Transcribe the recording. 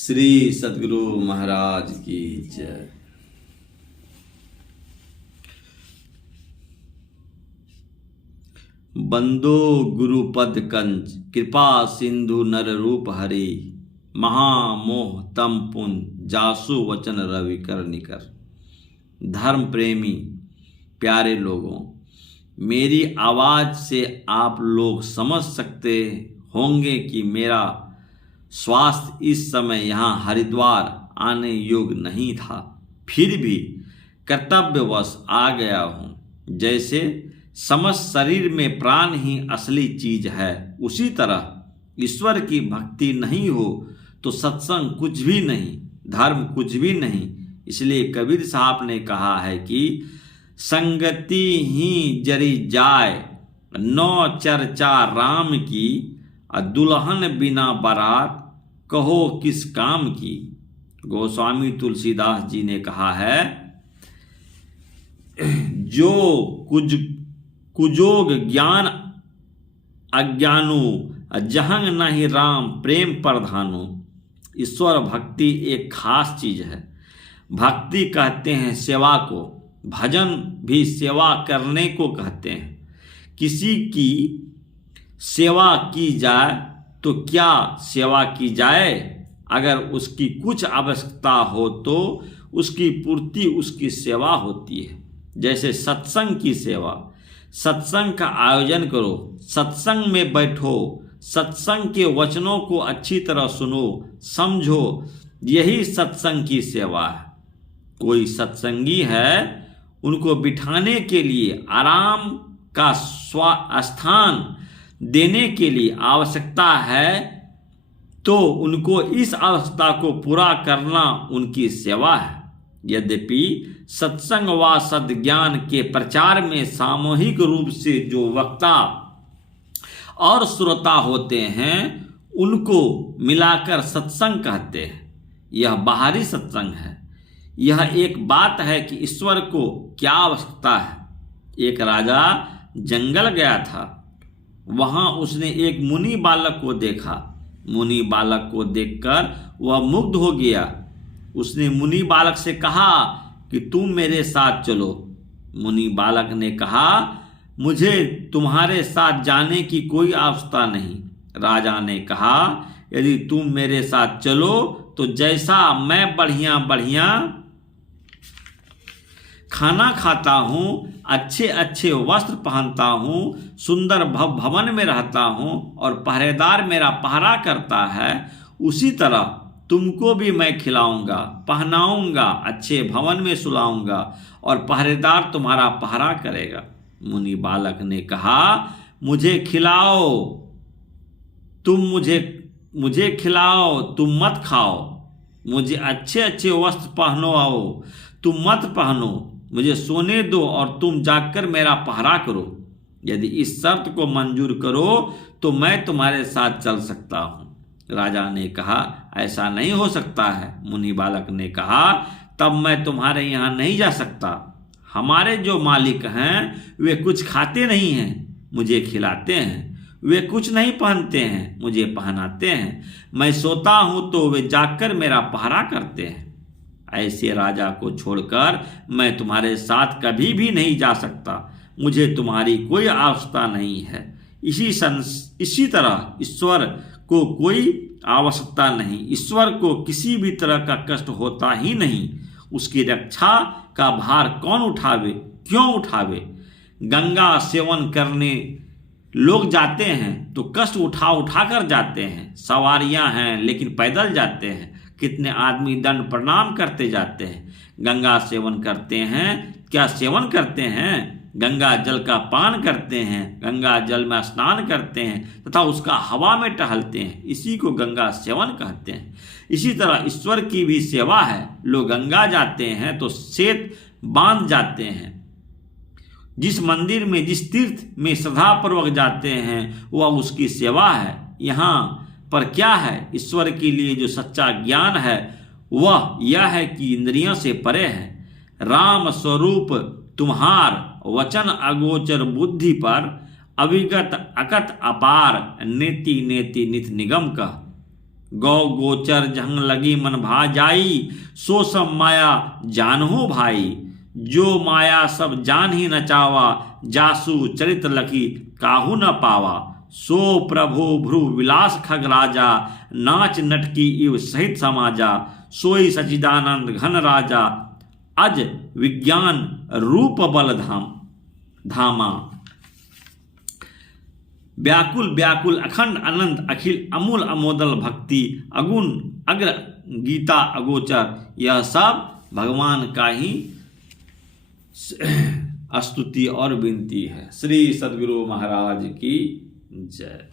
श्री सद्गुरु महाराज की जय। बंदो गुरुपद कंज कृपा सिंधु नर रूप हरि, महामोह तम पुन जासु वचन रवि कर निकर। धर्म प्रेमी प्यारे लोगों, मेरी आवाज़ से आप लोग समझ सकते होंगे कि मेरा स्वास्थ्य इस समय यहाँ हरिद्वार आने योग्य नहीं था, फिर भी कर्तव्यवश आ गया हूँ। जैसे समस्त शरीर में प्राण ही असली चीज है, उसी तरह ईश्वर की भक्ति नहीं हो तो सत्संग कुछ भी नहीं, धर्म कुछ भी नहीं। इसलिए कबीर साहब ने कहा है कि संगति ही जरी जाए नौ चर्चा राम की, दुल्हन बिना बारात कहो किस काम की। गोस्वामी तुलसीदास जी ने कहा है, जो कुजोग ज्ञान अज्ञानु जहंग नहीं राम प्रेम प्रधानु। ईश्वर भक्ति एक खास चीज है। भक्ति कहते हैं सेवा को, भजन भी सेवा करने को कहते हैं। किसी की सेवा की जाए तो क्या सेवा की जाए, अगर उसकी कुछ आवश्यकता हो तो उसकी पूर्ति उसकी सेवा होती है। जैसे सत्संग की सेवा, सत्संग का आयोजन करो, सत्संग में बैठो, सत्संग के वचनों को अच्छी तरह सुनो समझो, यही सत्संग की सेवा है। कोई सत्संगी है, उनको बिठाने के लिए आराम का स्थान देने के लिए आवश्यकता है, तो उनको इस आवश्यकता को पूरा करना उनकी सेवा है। यद्यपि सत्संग व सद्ज्ञान के प्रचार में सामूहिक रूप से जो वक्ता और श्रोता होते हैं उनको मिलाकर सत्संग कहते हैं। यह बाहरी सत्संग है। यह एक बात है कि ईश्वर को क्या आवश्यकता है। एक राजा जंगल गया था, वहां उसने एक मुनि बालक को देखा। मुनि बालक को देखकर वह मुग्ध हो गया। उसने मुनि बालक से कहा कि तुम मेरे साथ चलो। मुनि बालक ने कहा, मुझे तुम्हारे साथ जाने की कोई आवश्यकता नहीं। राजा ने कहा, यदि तुम मेरे साथ चलो तो जैसा मैं बढ़िया बढ़िया खाना खाता हूँ, अच्छे अच्छे वस्त्र पहनता हूँ, सुंदर भवन में रहता हूँ और पहरेदार मेरा पहरा करता है, उसी तरह तुमको भी मैं खिलाऊंगा, पहनाऊंगा, अच्छे भवन में सुलाऊंगा और पहरेदार तुम्हारा पहरा करेगा। मुनि बालक ने कहा, मुझे खिलाओ, तुम मुझे खिलाओ, तुम मत खाओ। मुझे अच्छे अच्छे वस्त्र पहनो आओ, तुम मत पहनो। मुझे सोने दो और तुम जाकर मेरा पहरा करो। यदि इस शर्त को मंजूर करो तो मैं तुम्हारे साथ चल सकता हूँ। राजा ने कहा, ऐसा नहीं हो सकता है। मुनि बालक ने कहा, तब मैं तुम्हारे यहाँ नहीं जा सकता। हमारे जो मालिक हैं वे कुछ खाते नहीं हैं, मुझे खिलाते हैं। वे कुछ नहीं पहनते हैं, मुझे पहनाते हैं। मैं सोता हूँ तो वे जागकर मेरा पहरा करते हैं। ऐसे राजा को छोड़कर मैं तुम्हारे साथ कभी भी नहीं जा सकता। मुझे तुम्हारी कोई आवश्यकता नहीं है। इसी तरह ईश्वर को कोई आवश्यकता नहीं। ईश्वर को किसी भी तरह का कष्ट होता ही नहीं। उसकी रक्षा का भार कौन उठावे, क्यों उठावे। गंगा सेवन करने लोग जाते हैं तो कष्ट उठा कर जाते हैं। सवारियां हैं लेकिन पैदल जाते हैं। कितने आदमी दंड प्रणाम करते जाते हैं। गंगा सेवन करते हैं, क्या सेवन करते हैं? गंगा जल का पान करते हैं, गंगा जल में स्नान करते हैं तथा उसका हवा में टहलते हैं। इसी को गंगा सेवन कहते हैं। इसी तरह ईश्वर की भी सेवा है। लोग गंगा जाते हैं तो सेत बांध जाते हैं। जिस मंदिर में, जिस तीर्थ में श्रद्धापूर्वक जाते हैं वह उसकी सेवा है। यहाँ पर क्या है? ईश्वर के लिए जो सच्चा ज्ञान है वह यह है कि इंद्रियों से परे है। राम स्वरूप तुम्हार वचन अगोचर बुद्धि पर, अविगत अकत अपार नेति नेति नित निगम कह। गौ गोचर जहं लगी मन भा जाई, सो सब माया जानहु भाई। जो माया सब जान ही न चावा, जासु चरित लखी काहू न पावा। सो प्रभु भ्रु विलास खग राजा, नाच नटकी इव सहित समाजा। सोई सचिदानंद घन राजा, अज विज्ञान रूप बल धामा। व्याकुल व्याकुल अखंड अनंत अखिल अमूल अमोदल भक्ति, अगुण अग्र गीता अगोचर। यह सब भगवान का ही स्तुति और विनती है। श्री सद्गुरु महाराज की जय।